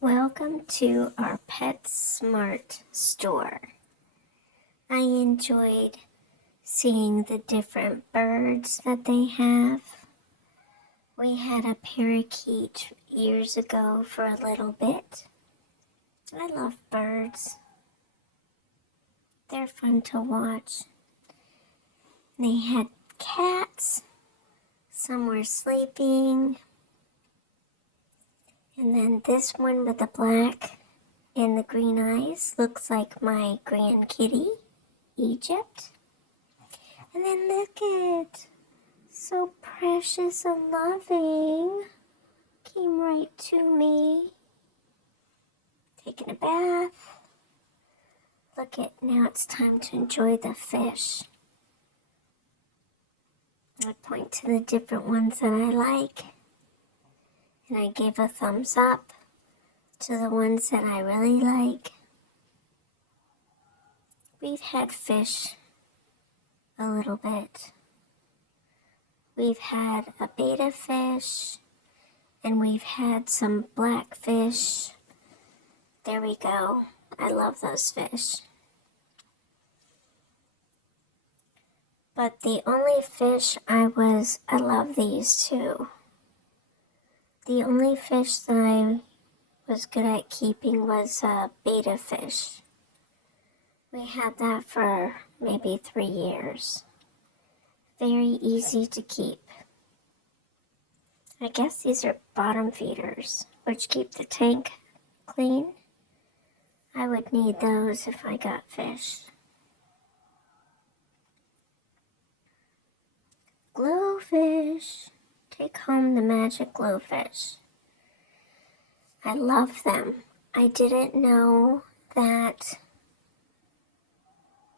Welcome to our PetSmart store. I enjoyed seeing the different birds that they have. We had a parakeet years ago for a little bit. I love birds. They're fun to watch. They had cats. Some were sleeping. And then this one with the black and the green eyes looks like my grand kitty, Egypt. And then look at, so precious and loving, came right to me, taking a bath. Look at, now it's time to enjoy the fish. I point to the different ones that I like, and I give a thumbs up to the ones that I really like. We've had fish a little bit. We've had a betta fish, and we've had some blackfish. There we go. I love those fish. But the only fish I love these too. The only fish that I was good at keeping was a betta fish. We had that for maybe 3 years. Very easy to keep. I guess these are bottom feeders, which keep the tank clean. I would need those if I got fish. Glowfish. Take home the magic glowfish. I love them. I didn't know that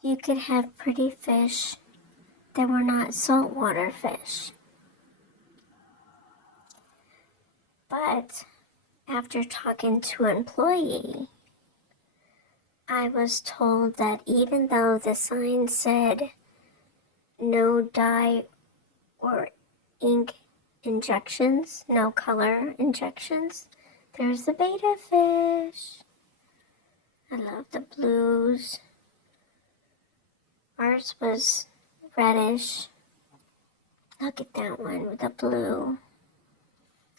you could have pretty fish that were not saltwater fish. But after talking to an employee, I was told that even though the sign said no dye or ink injections, no color injections, there's the betta fish. I love the blues. Ours was reddish. Look at that one with the blue.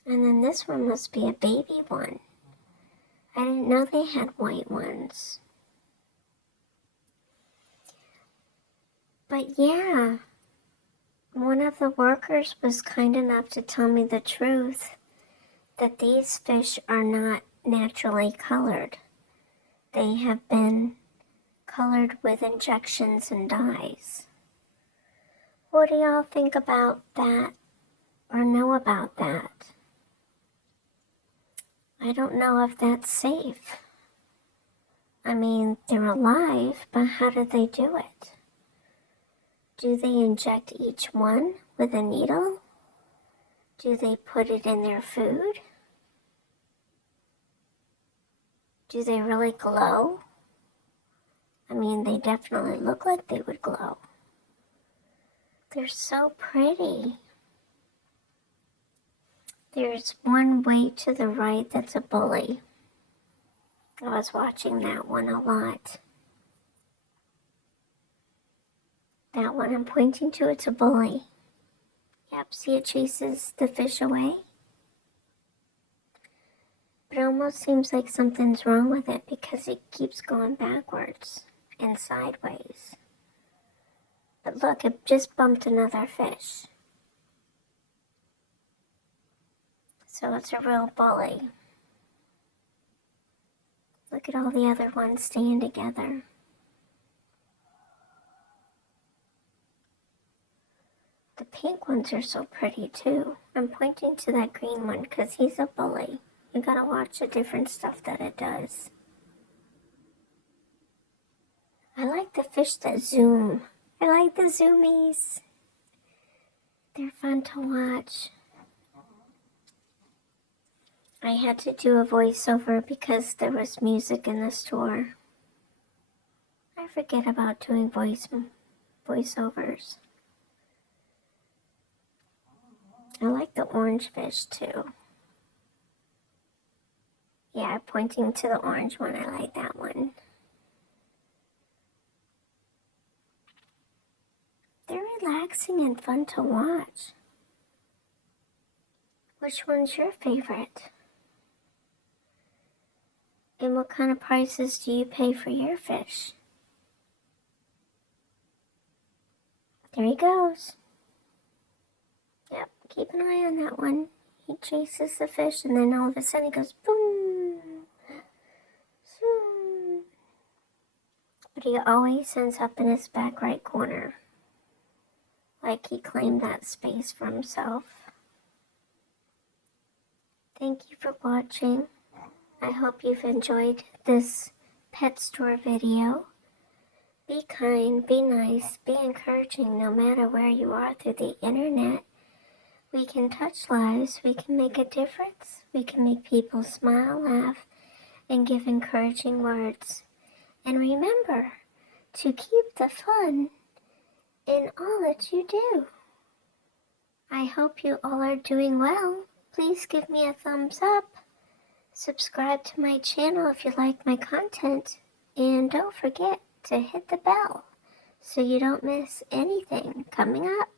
And then this one must be a baby one. I didn't know they had white ones. But yeah, one of the workers was kind enough to tell me the truth that these fish are not naturally colored. They have been colored with injections and dyes. What do y'all think about that or know about that? I don't know if that's safe. I mean, they're alive, but how do they do it? Do they inject each one with a needle? Do they put it in their food? Do they really glow? I mean, they definitely look like they would glow. They're so pretty. There's one way to the right that's a bully. I was watching that one a lot. That one I'm pointing to, it's a bully. Yep, see it chases the fish away? But it almost seems like something's wrong with it because it keeps going backwards and sideways. But look, it just bumped another fish. So it's a real bully. Look at all the other ones staying together. The pink ones are so pretty too. I'm pointing to that green one because he's a bully. You gotta watch the different stuff that it does. I like the fish that zoom. I like the zoomies. They're fun to watch. I had to do a voiceover because there was music in the store. I forget about doing voiceovers. I like the orange fish too. Yeah, pointing to the orange one, I like that one. They're relaxing and fun to watch. Which one's your favorite? And what kind of prices do you pay for your fish? There he goes. Yep, keep an eye on that one. He chases the fish and then all of a sudden he goes boom, zoom. But he always ends up in his back right corner. Like he claimed that space for himself. Thank you for watching. I hope you've enjoyed this pet store video. Be kind, be nice, be encouraging no matter where you are through the internet. We can touch lives, we can make a difference, we can make people smile, laugh, and give encouraging words. And remember to keep the fun in all that you do. I hope you all are doing well. Please give me a thumbs up. Subscribe to my channel if you like my content. And don't forget to hit the bell so you don't miss anything coming up.